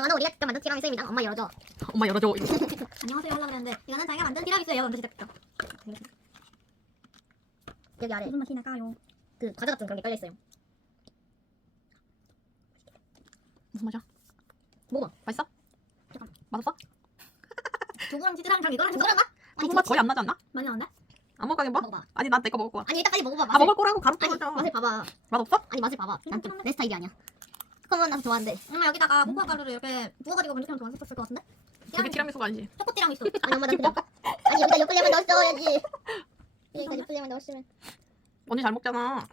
영화는 우리가 직접 만든 티라미수입니다. 엄마 열어줘. 엄마 열어줘. 안녕하세요 하려고 그랬는데 이거는 자기가 만든 티라미수예요. 먼저 시작했죠. 여기 아래 무슨 맛이 나까요? 그 과자 같은 그런 게 깔려 있어요. 무슨 맛이야? 먹어봐. 맛있어? 잠깐만. 맛없어? 두부랑 치즈랑 랑 이거랑 좀 그런가? 아니 맛 거의 안 나지 않나? 많이 나왔네? 안 먹어가긴 뭐? 먹어봐. 아니 난 내 거 먹을 거야. 아니 일단까지 먹어봐. 아 맛을. 먹을 거라고 가루 아니 떠가자. 맛을 봐봐. 맛 없어? 아니 맛을 봐봐. 음, 난내 스타일이 아니야. 그건 난 좋아하는데. 엄마 여기다가 코코아 가루를 이렇게 부어가지고 먼저 좀 맛있었을 것 같은데? 그게 티라미수가 아니지. 초코 티라미수. 아니 엄마 나 그냥. 아니 여기다 요플레만 넣었어야지. 여기다 요플레만 넣었으면. 언니 잘 먹잖아.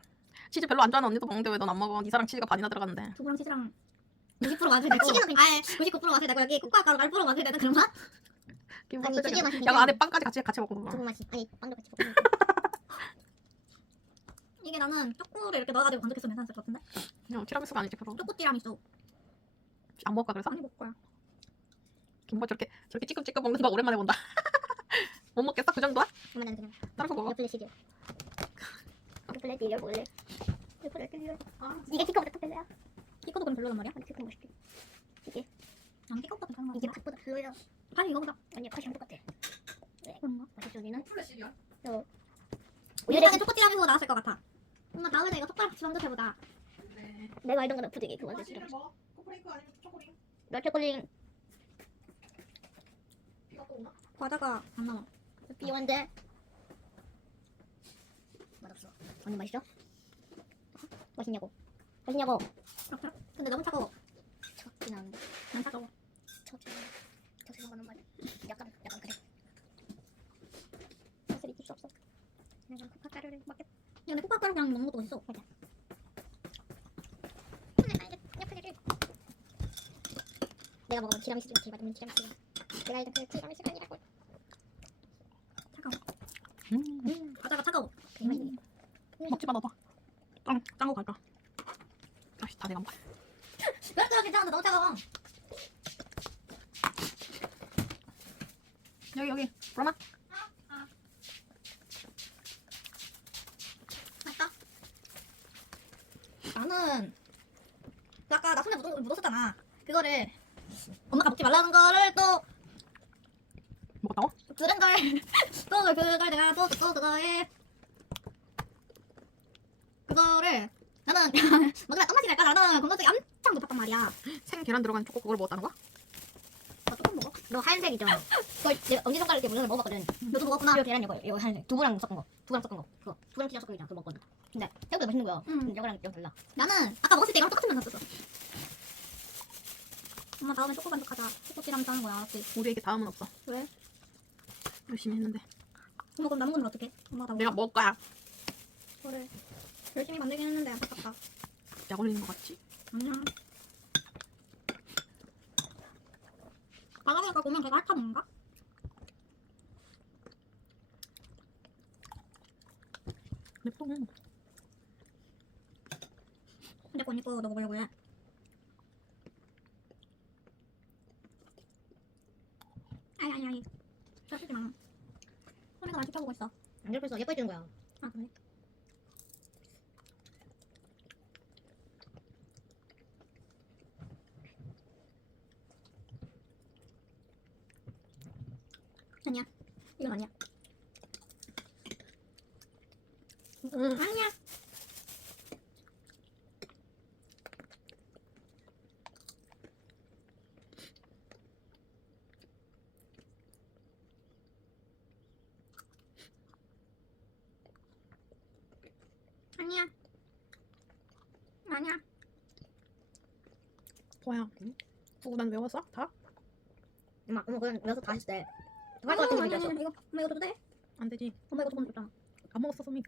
치즈 별로 안 좋아하는 언니도 먹는데 왜 넌 안 먹어? 니사랑 치즈가 반이나 들어갔는데. 두부랑 치즈랑 90% 맛을 내고 치즈는 그냥- 아예 99% 맛을 내고 여기 코코아 가루 1% 맛을 내는 그런 맛? 아니 치즈. 맛이 야, 그 안에 빵까지 같이 같이 먹어. 두부 맛이. 아니 빵도 같이 먹어. 이게 나는 초코를 이렇게 넣어가지고 건조했으면 괜찮을 것 같은데? 야, 티라미수가 아니지 그럼. 초코 티라미수. 안 먹을까 그래서? 많이 먹을 거야. 김밥 저렇게 저렇게 찌끔찌끔 먹는 거 오랜만에 본다. 못 먹겠어 그 정도야? 엄마는 그냥 다른 거 먹어. 요플레 시즈. 요플레 디려 볼래. 요플레 디려. 이게 티커보다 톡별로야. 이거도 그럼 별로란 말이야? 아니 티커 맛있게. 난 이거보다 괜찮은 거 이게. 팥보다 별로야. 아니 이거보다 아니야 팥이랑 똑같아. 그런가? 맛있어 우리는. 우리는 초코 티라미수가 나왔을 것 같아. 엄마 다음에 이거 톡바랑 같이 만들어 해보자. 내가 알던 거는 푸드기 그거 진짜. 너 초콜릿 과자가 안 나와. 비원데 맛없어. 언니 맛있어? 맛있냐고? 맛있냐고? 아, 그래? 근데 너무 차가워. 척지 나는데. 난 차가워. 척지. 척지 나는 말. 약간 약간 그래. 사실 잊을 수 없어. 그냥 코카가루를 먹겠. 야, 근데 코코아 가루랑 먹는 것도 맛있어. 맞아. 내가 먹은 티라미수 중에 제일 맛있는 티라미수야. 내가 알던 그 티라미수가 아니라고. 차가워. 음, 음, 과자가 차가워. 되게 맛있네. 먹지 마 너도. 짱, 짱거 갈까? 아씨 다 내가 먹어. 그래도 괜찮은데 너무 차가워. 여기 여기 브라마. 맛있다. 나는 그 아까 나 손에 묻, 묻었었잖아. 그거를 엄마가 먹지 말라는 거를 또 먹었다고? 들은 걸, 또 그걸 내가 또, 또 그거에 그거를 나는 먹으면 땀맛이 날까? 나는 건강성이 엄청 높았단 말이야. 생 계란 들어간 초코 그걸 먹었다는 거야? 나 조금 먹어. 너 하얀색이죠? 그걸 내가 엄지손가락 이렇게 물려서 먹어봤거든. 너도 먹었구나. 이거 계란 이거 이거 하얀색. 두부랑 섞은 거. 두부랑 섞은 거. 그거. 두부랑 치즈 섞은 거 있잖아. 그거 먹거든. 근데 생각보다 맛있는 거야. 응. 근데 이거랑 좀 달라. 나는 아까 먹었을 때 이랑 똑같은 맛 났었어. 엄마 다음에 초코 반죽하자. 초코 티라미수 하는 거야. 알았지? 우리에게 다음은 없어. 왜? 열심히 했는데. 엄마 그럼 남은 건 어떡해? 엄마가 다 내가 먹어. 먹을 거야. 그거를 열심히 만들긴 했는데 안타깝다. 약 올리는 거 같지? 아니야. 바닥에 가 보면 걔가 핥아먹는가? 냅둬. 근데 그거 입고 너 먹으려고 해. 아이 아이 아이. 저쓰지 마. 소리가 날 지켜보고 있어. 안 그래서 예뻐해 주는 거야. 아 그래? 아니야. 이건 아니야. 응, 아니야. 아니야. 아니야. 뭐야? 두고 난 외웠어? 다? 엄마, 엄마 그냥 외워서 다 했을 때. 할것 같은 아니, 느낌이었어. 아니, 이거 엄마 이거 줘도 돼? 안 되지. 엄마 이거 저번에 줬잖아. 안 먹었어 소미.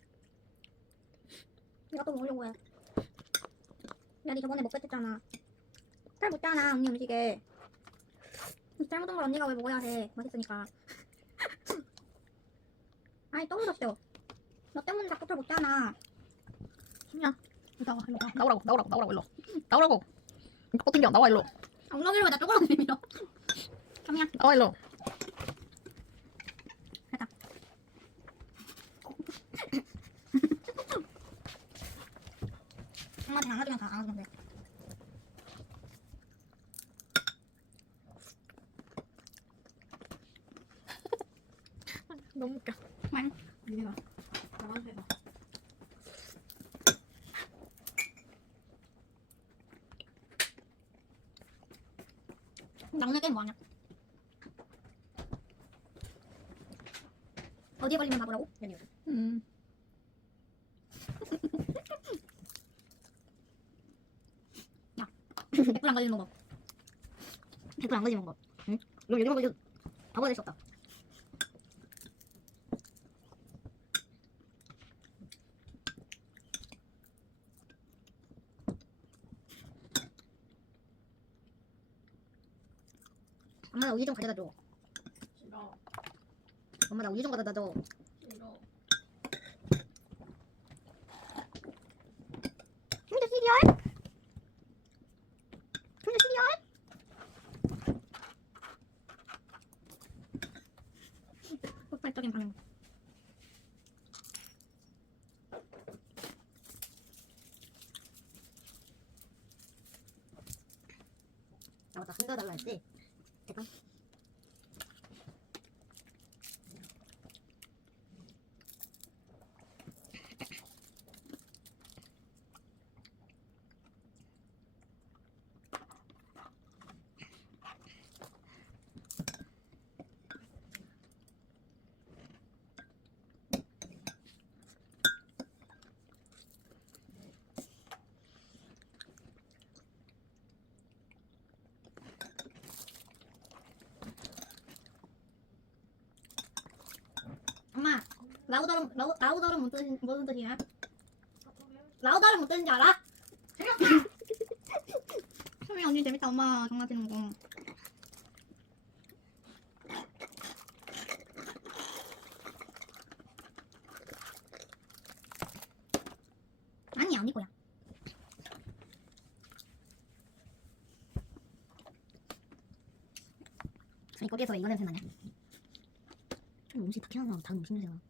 내가 또 먹으려고 해. 야, 니 저번에 먹겠댔잖아. 잘 묻잖아, 언니 음식에. 잘 묻은 걸 언니가 왜 먹어야 해? 맛있으니까. 아니, 또 묻었어. 너 때문에 자꾸 잘 묻잖아. 소미야. 나와 일로 와. 나오라고 나오라고 나오라고 일로. 나오라고. 어 당겨. 나와 일로. 엉덩이로 왜나 쪼그라고 밀어 겸이야. 나와 일로. 됐다. 엄마한테 안아주면 다 안아주면 돼. 너무 웃겨. 많이 이리 와. 나 오늘 게임 뭐하냐? 어디에 걸리면 봐보라고? 여기 음. 백불 안 걸리는 거. 100분 안 걸리는 거. 응? 너 여기만 걸려 바보가 될수 없다. 엄마 나 우유 좀 가져다 줘. 싫어. 엄마 나 우유 좀 가져다 줘. 싫어. 형제 시리얼? 형제 시리얼? 폭발적인 반응. 아 맞다 한달 달라 했지. 잠깐. 엄마, 라우더는 라우, 라우더는 무슨 뜻- 무슨 뜻이야? 라우더는 무슨 뜻인지 알아? 소미 언니 재밌다. 엄마 장난치는 거. 아니 언니 거야. 아니 거기에서 이거 냄새 나냐? 좀 음식 다 캐놔 다른 음식 냄새 나.